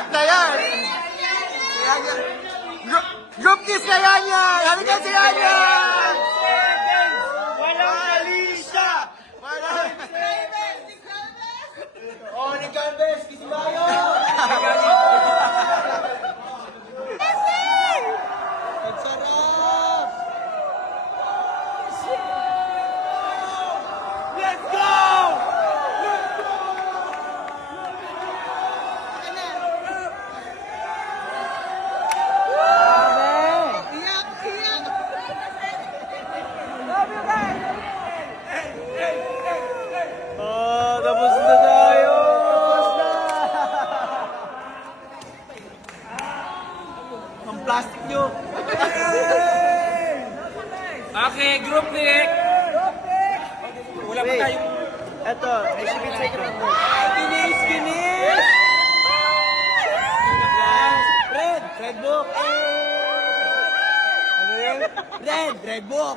Cut na yan! Si Anya. Group kiss kay Anya! Halika si Anya! Walang Alicia! Walang... Oh, ni Galvez! Kisi tayo! Ang sarap! Let's go! Tapos na tayo! Tapos na! Ang plastic nyo! Okay, group Nick. Wala pa tayong... Eto, exhibit secret mo. Kinis! Kinis! Red! Red book! Ano yun? Red! Red book!